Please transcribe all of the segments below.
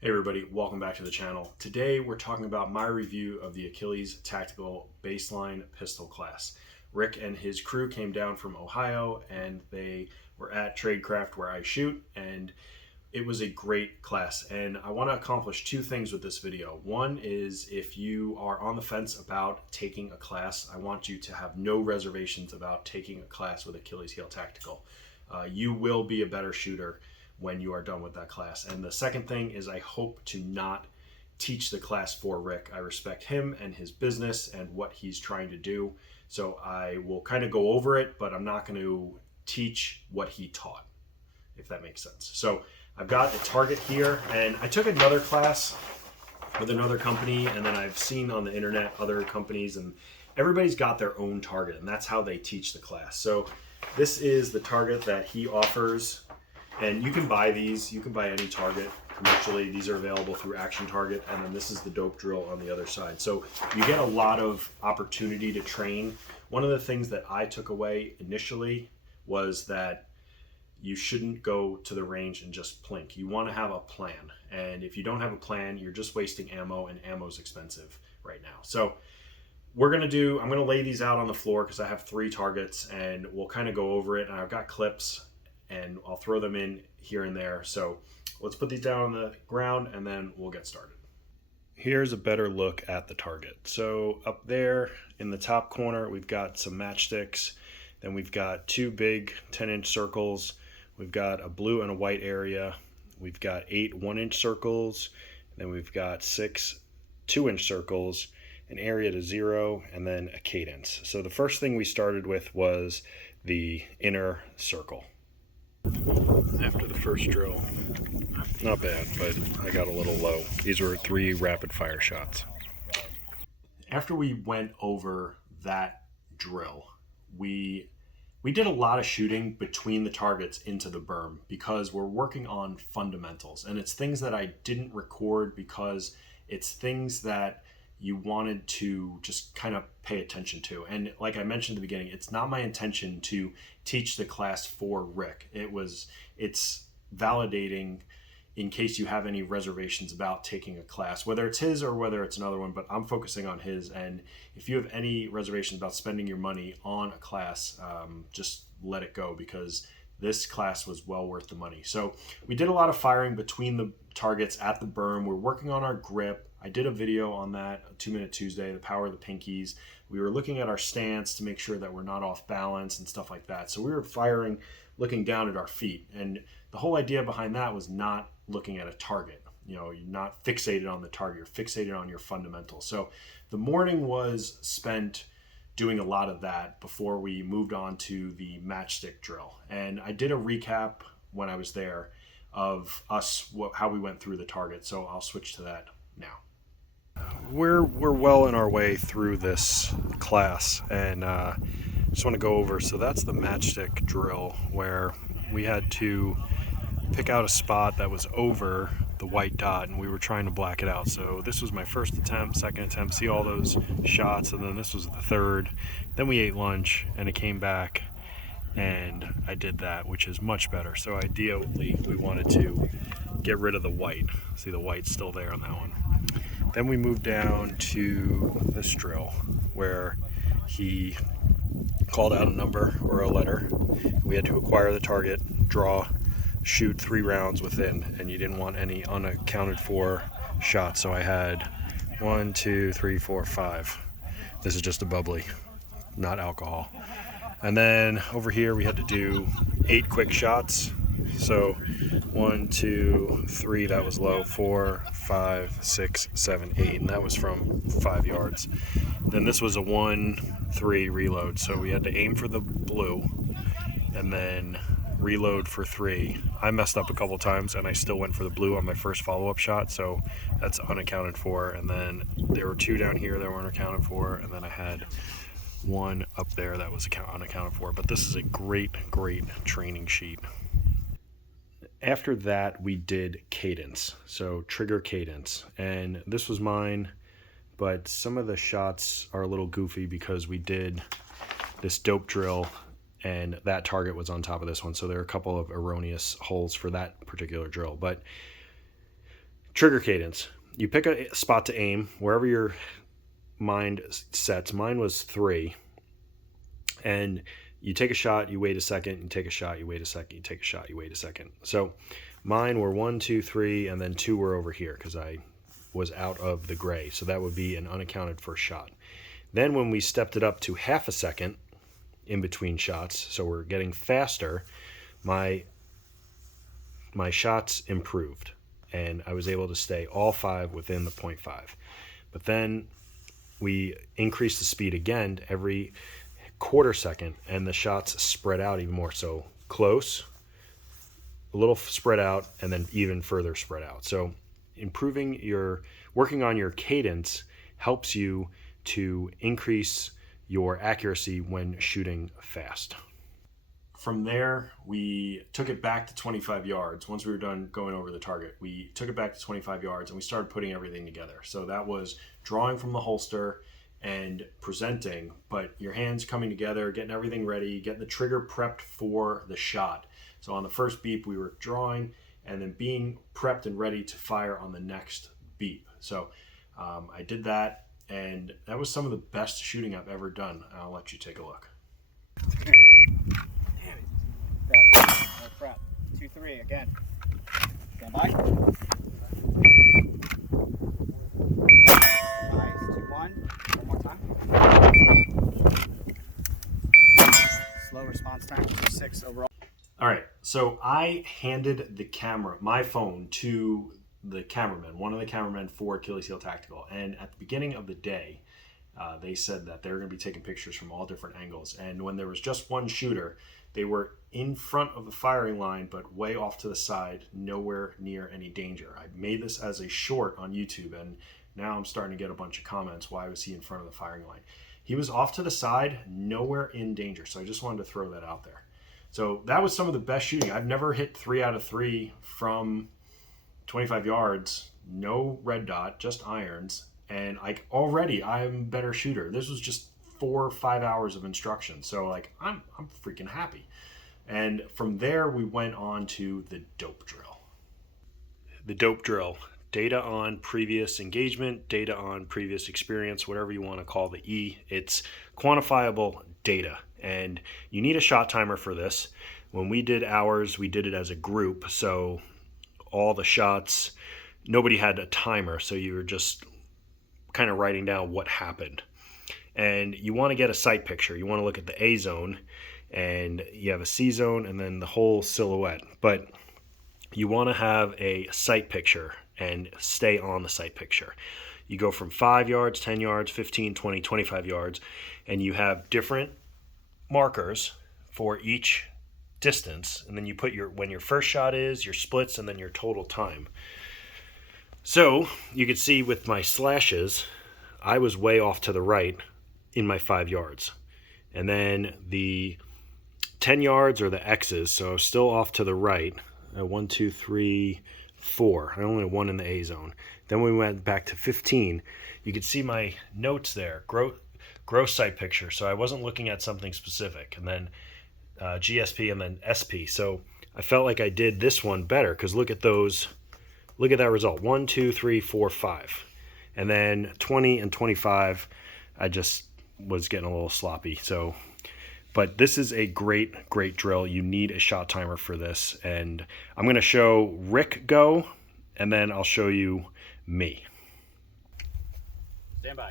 Hey everybody, welcome back to the channel. Today we're talking about my review of the Achilles Tactical Baseline Pistol class. Rick and his crew came down from Ohio and they were at Tradecraft where I shoot, and it was a great class. And I want to accomplish two things with this video. One is, if you are on the fence about taking a class, I want you to have no reservations about taking a class with Achilles Heel Tactical. You will be a better shooter when you are done with that class. And the second thing is, I hope to not teach the class for Rick. I respect him and his business and what he's trying to do. So I will kind of go over it, but I'm not going to teach what he taught, if that makes sense. So I've got a target here, and I took another class with another company, and then I've seen on the internet other companies, and everybody's got their own target, and that's how they teach the class. So this is the target that he offers. And you can buy these, you can buy any target commercially. These are available through Action Target, and then this is the dope drill on the other side. So you get a lot of opportunity to train. One of the things that I took away initially was that you shouldn't go to the range and just plink. You want to have a plan. And if you don't have a plan, you're just wasting ammo, and ammo's expensive right now. So I'm going to lay these out on the floor because I have 3 targets, and we'll kind of go over it. And I've got clips, and I'll throw them in here and there. So let's put these down on the ground and then we'll get started. Here's a better look at the target. So up there in the top corner, we've got some matchsticks. Then we've got 2 big 10-inch circles. We've got a blue and a white area. We've got 8 1-inch circles. Then we've got 6 2-inch circles, an area to 0, and then a cadence. So the first thing we started with was the inner circle. After the first drill, not bad, but I got a little low. These were 3 rapid fire shots. After we went over that drill, we did a lot of shooting between the targets into the berm because we're working on fundamentals, and it's things that I didn't record because it's things that you wanted to just kind of pay attention to. And like I mentioned at the beginning, it's not my intention to teach the class for Rick. It's validating in case you have any reservations about taking a class, whether it's his or whether it's another one, but I'm focusing on his. And if you have any reservations about spending your money on a class, just let it go, because this class was well worth the money. So we did a lot of firing between the targets at the berm. We're working on our grip. I did a video on that, 2-Minute Tuesday, the power of the pinkies. We were looking at our stance to make sure that we're not off balance and stuff like that. So we were firing, looking down at our feet. And the whole idea behind that was not looking at a target. You're not fixated on the target, you're fixated on your fundamentals. So the morning was spent doing a lot of that before we moved on to the matchstick drill. And I did a recap when I was there of how we went through the target. So I'll switch to that now. We're well in our way through this class, and just want to go over. So that's the matchstick drill, where we had to pick out a spot that was over the white dot, and we were trying to black it out. So this was my first attempt, second attempt, see all those shots, and then this was the third. Then we ate lunch, and it came back, and I did that, which is much better. So ideally, we wanted to get rid of the white. See, the white's still there on that one. Then we moved down to this drill where he called out a number or a letter. We had to acquire the target, draw, shoot 3 rounds within, and you didn't want any unaccounted for shots. So I had 1, 2, 3, 4, 5. This is just a bubbly, not alcohol. And then over here we had to do 8 quick shots. So 1, 2, 3, that was low, 4, 5, 6, 7, 8, and that was from 5 yards. Then this was a 1, 3 reload. So we had to aim for the blue and then reload for 3. I messed up a couple times and I still went for the blue on my first follow-up shot, so that's unaccounted for. And then there were 2 down here that weren't accounted for, and then I had 1 up there that was unaccounted for. But this is a great training sheet. After that, we did cadence, so trigger cadence, and this was mine, but some of the shots are a little goofy because we did this dope drill and that target was on top of this one, so there are a couple of erroneous holes for that particular drill. But Trigger cadence. You pick a spot to aim wherever your mind sets. Mine was 3. And you take a shot, you wait a second, you take a shot, you wait a second, you take a shot, you wait a second. So mine were 1, 2, 3, and then 2 were over here because I was out of the gray. So that would be an unaccounted first shot. Then when we stepped it up to half a second in between shots, so we're getting faster, my shots improved. And I was able to stay all 5 within the 0.5. But then we increased the speed again every quarter second, and the shots spread out even more. So close, a little spread out, and then even further spread out. So working on your cadence helps you to increase your accuracy when shooting fast. From there, we took it back to 25 yards. Once we were done going over the target, we took it back to 25 yards and we started putting everything together. So that was drawing from the holster and presenting, but your hands coming together, getting everything ready, getting the trigger prepped for the shot. So on the first beep, we were drawing and then being prepped and ready to fire on the next beep. So I did that, and that was some of the best shooting I've ever done. I'll let you take a look. Prep. 2, 3 again. Stand by. Nice. 2, 1. One more time. Slow response time. 6 overall. All right. So I handed the camera, my phone, to the cameraman, one of the cameramen for Achilles Heel Tactical. And at the beginning of the day, they said that they were going to be taking pictures from all different angles. And when there was just one shooter, they were in front of the firing line, but way off to the side, nowhere near any danger. I made this as a short on YouTube, and now I'm starting to get a bunch of comments. Why was he in front of the firing line? He was off to the side, nowhere in danger. So I just wanted to throw that out there. So that was some of the best shooting. I've never hit 3 out of 3 from 25 yards, no red dot, just irons. And I'm a better shooter. This was just 4 or 5 hours of instruction. So like, I'm freaking happy. And from there, we went on to the dope drill. The dope drill. Data on previous engagement, data on previous experience, whatever you want to call the E. It's quantifiable data. And you need a shot timer for this. When we did ours, we did it as a group. So all the shots, nobody had a timer. So you were just kind of writing down what happened. And you want to get a sight picture. You want to look at the A zone, and you have a C zone, and then the whole silhouette. But you want to have a sight picture and stay on the sight picture. You go from 5 yards, 10 yards, 15, 20, 25 yards, and you have different markers for each distance. And then you put when your first shot is, your splits, and then your total time. So you can see with my slashes, I was way off to the right in my 5 yards. And then the 10 yards are the X's, so I was still off to the right. 1, 2, 3, 4. I only had 1 in the A zone. Then we went back to 15. You could see my notes there, gross sight picture. So I wasn't looking at something specific. And then GSP and then SP. So I felt like I did this one better because look at those. Look at that result. 1, 2, 3, 4, 5. And then 20 and 25, I just was getting a little sloppy. So, but this is a great drill. You need a shot timer for this. And I'm going to show Rick go, and then I'll show you me. Stand by.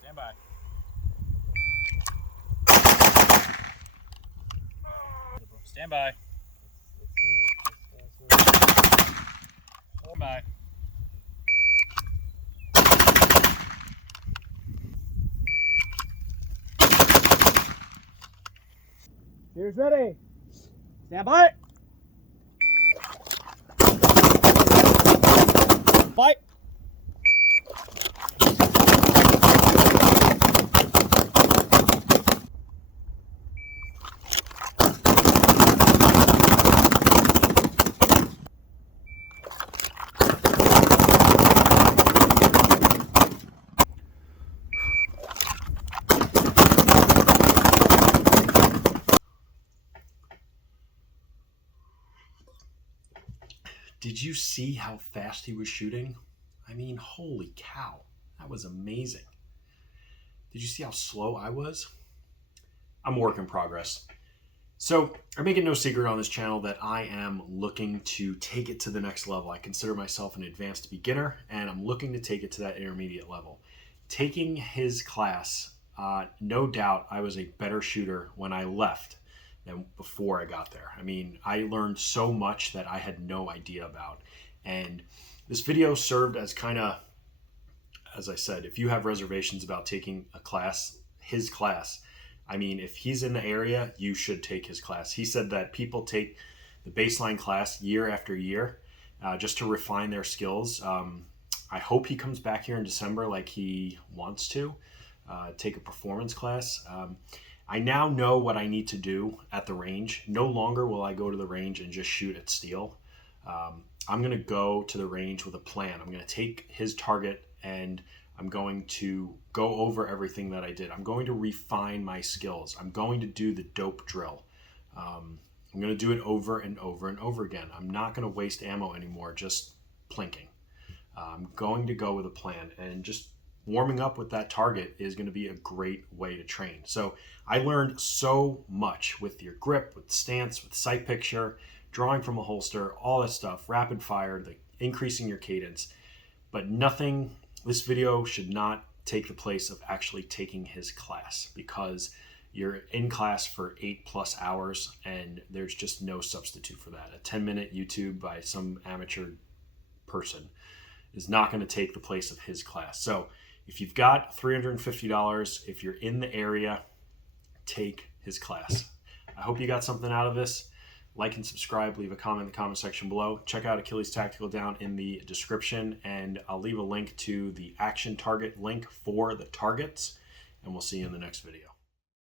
Stand by. Stand by. Stand by. Here's ready. Stand by. Fight. did you see how fast he was shooting? I mean, holy cow, that was amazing. Did you see how slow I was? I'm a work in progress. So I make it no secret on this channel that I am looking to take it to the next level. I consider myself an advanced beginner, and I'm looking to take it to that intermediate level. Taking his class, no doubt I was a better shooter when I left than before I got there. I mean, I learned so much that I had no idea about. And this video served as kind of, as I said, if you have reservations about taking a class, his class, I mean, if he's in the area, you should take his class. He said that people take the baseline class year after year just to refine their skills. I hope he comes back here in December like he wants to take a performance class. I now know what I need to do at the range. No longer will I go to the range and just shoot at steel. I'm going to go to the range with a plan. I'm going to take his target and I'm going to go over everything that I did. I'm going to refine my skills. I'm going to do the dope drill. I'm going to do it over and over and over again. I'm not going to waste ammo anymore just plinking. I'm going to go with a plan, and just warming up with that target is going to be a great way to train. So I learned so much with your grip, with stance, with sight picture, drawing from a holster, all that stuff, rapid fire, the increasing your cadence, but nothing. This video should not take the place of actually taking his class, because you're in class for 8+ hours and there's just no substitute for that. A 10-minute YouTube by some amateur person is not going to take the place of his class. So if you've got $350, if you're in the area, take his class. I hope you got something out of this. Like and subscribe, leave a comment in the comment section below. Check out Achilles Tactical down in the description, and I'll leave a link to the action target link for the targets, and we'll see you in the next video.